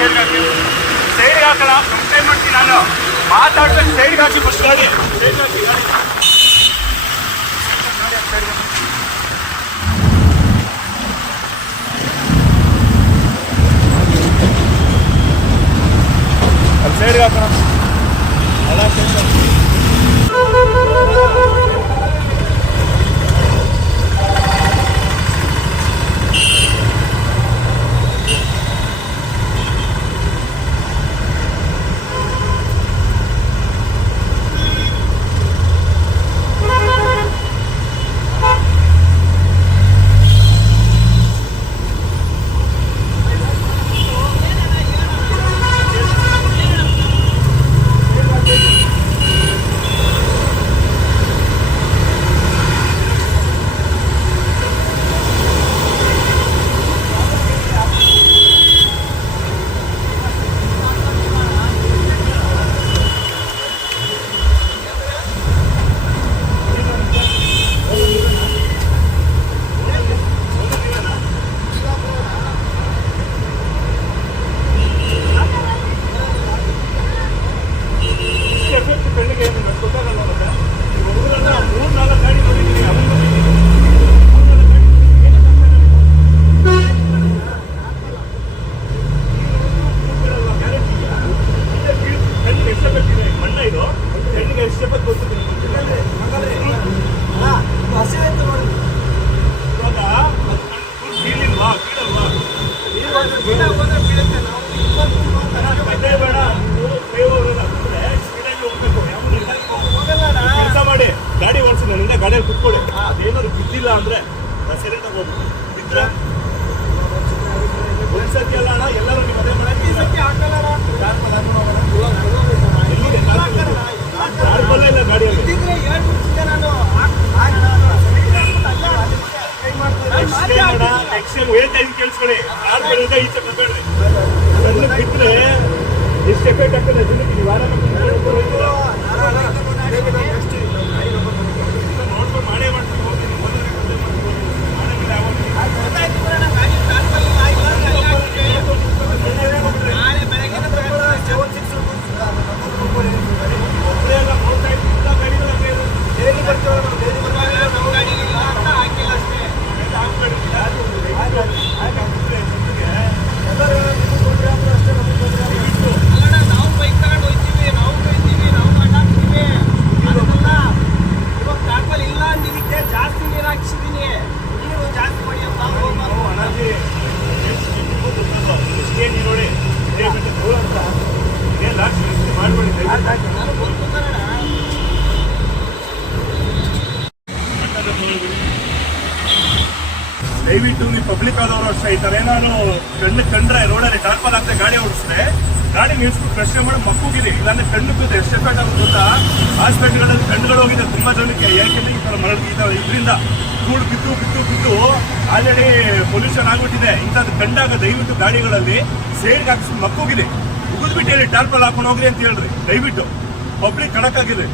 ಸೈಡ್ಗೆ ಹಾಕಿ. ಸೈಡ್ಗೆ ಹಾಕಲ್ಲ, ಕಂಪ್ಲೇಂಟ್ ಮಾಡ್ತೀನಿ ನಾನು. ಮಾತಾಡ್ಬೇಕು, ಸೈಡ್ಗೆ ಹಾಕಿ ಫಸ್ಟ್ ಗಾಡಿ. ಸೈಡ್ಗೆ ಹಾಕಿ ಗಾಡಿ. ಅಲ್ಲಿ ಸೈಡ್ಗೆ ಹಾಕೋಣ. ಅಲ್ಲ ಗಾಡಿ ಓಡಿಸಿ ನನ್ನಿಂದ ಗಾಡಿಯಲ್ಲಿ ಕುತ್ಕೊಳ್ಳಿ. ಅದೇನಾದ್ರು ಬಿದ್ದಿಲ್ಲ ಅಂದ್ರೆ ಸೈಲೆಂಟ್ ಆಗಿ ಹೋಗ್ಬೇಕು. ಬಿದ್ರೆ ಒಂದ್ಸತಿ ಅಲ್ಲ ಅಣ್ಣ, ಎಲ್ಲರೂ ನೀವು ಅದೇ ಮಾಡಕ್ಕೆ ಇಲ್ಲ ಗಾಡಿಯಲ್ಲಿ. ನೆಕ್ಸ್ಟ್ ಟೈಮ್ ಹೇಳ್ತಾ ಇದ್ದೀನಿ ಕೇಳಿಸ್ಕೊಳ್ಳಿ. ಕಾರ್ಗಳಿಂದ ಈಚೆ ಬರಬೇಡ್ರಿ. ಅದನ್ನ ಬಿಟ್ಟರೆ ಎಷ್ಟು ಎಫೆಕ್ಟ್ ಆಗ್ತದೆ ಜನಕ್ಕೆ. ನೀವು ವಾರ ನೋಡ್ಕೊಂಡು ಮಾಡೇ ಮಾಡ್ತೀನಿ. ದಯವಿಟ್ಟು ನೀವು ಪಬ್ಲಿಕ್ ಆದವರು ಅಷ್ಟೇ ಈ ಥರ ಏನಾದ್ರು ಕಂಡ್ರೆ ರೋಡಲ್ಲಿ ಟಾರ್ಪಲ್ ಆಗ್ತದೆ ಗಾಡಿ ಓಡಿಸಿದ್ರೆ ಗಾಡಿ ನಿಲ್ಸ್ಬಿಟ್ಟು ಪ್ರಶ್ನೆ ಮಾಡಿ ಮಕ್ಕಳಿದೆ. ಇಲ್ಲಾಂದ್ರೆ ಕಣ್ಣು ಬಿದ್ದು ಎಷ್ಟು ಎಫೆಕ್ಟ್ ಆಗುತ್ತೆ ಗೊತ್ತಾ? ಹಾಸ್ಪಿಟಲ್ಗಳಲ್ಲಿ ಕಣ್ಣುಗಳು ಹೋಗಿದೆ ತುಂಬಾ ಜನಕ್ಕೆ. ಯಾಕೆಂದ್ರೆ ಈ ಥರ ಇದರಿಂದ ಧೂಳು ಬಿದ್ದು ಬಿದ್ದು ಬಿದ್ದು ಆಲ್ರೆಡಿ ಪೊಲ್ಯೂಷನ್ ಆಗ್ಬಿಟ್ಟಿದೆ. ಇಂಥದ್ದು ಕಂಡಾಗ ದಯವಿಟ್ಟು ಗಾಡಿಗಳಲ್ಲಿ ಸೈಡ್ಗೆ ಹಾಕಿಸಿ ಮಕ್ಕಳಿದೆ. ಉಗಿದ್ಬಿಟ್ಟು ಹೇಳಿ ಟಾರ್ಪಲ್ ಹಾಕೊಂಡು ಹೋಗ್ರಿ ಅಂತ ಹೇಳ್ರಿ. ದಯವಿಟ್ಟು ಪಬ್ಲಿಕ್ ಕಡಕ್ ಆಗಿದೆ.